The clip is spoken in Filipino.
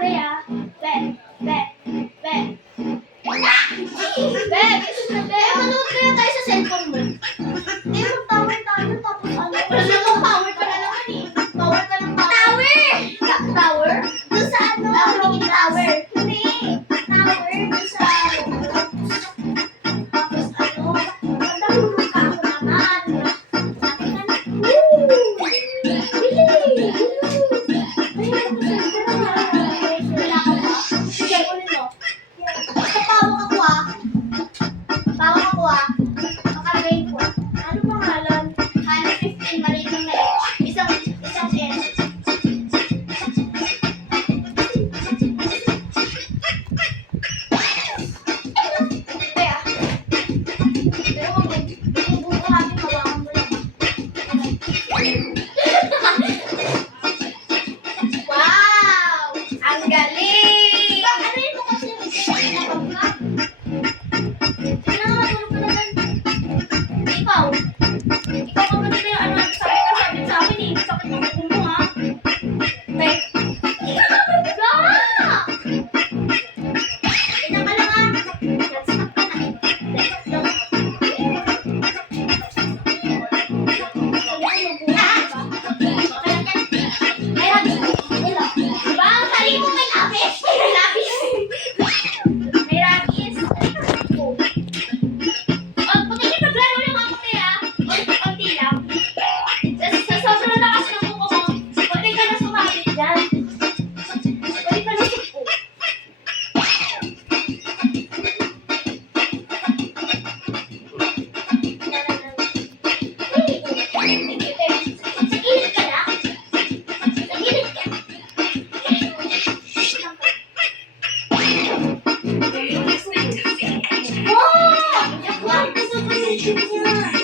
Be, ah. Be. Be. Be. Be, bisis na, Be. Manood kaya tayo sa cellphone mo. Hindi, mag-tower tayo. Tapos ano? Wala namang power pa na naman eh. Power ka ng power. Tower! Tower? Doon sa ano? Tower. Hindi. Tower. Doon sa tapos ano? Nagdahulog ka ako naman. Sabi ka na, woo! Bili! Wala ka ba? Sige, ulit mo. Basta pawak ako ah. Pawak ako ah. Makaragayin ko. Ano pangalan? 115, maliit lang na eh. Isang S. Kaya, pero kung bubuhatin, hawakan mo lang. Wow! Ang galing! Ano yun mo kasi yung napag ka? Hindi na matulog ka na lang. Ikaw ka ba dito yung ano sabi sa akin eh. Sakit ng kuko mo ha. Okay. Stop! Ina ka lang ha. Stop ka na. Diba? Ang sali mo may lapis. May lapis. May lapis. Puti niyo paglaro lang ako kaya. Konti lang. Sa sobrang lakas ng kuko mo, pwede ka na sumabit dyan. Pwede ka na suko. Sa gilid ka lang. Sa gilid ka. Wow! Wow!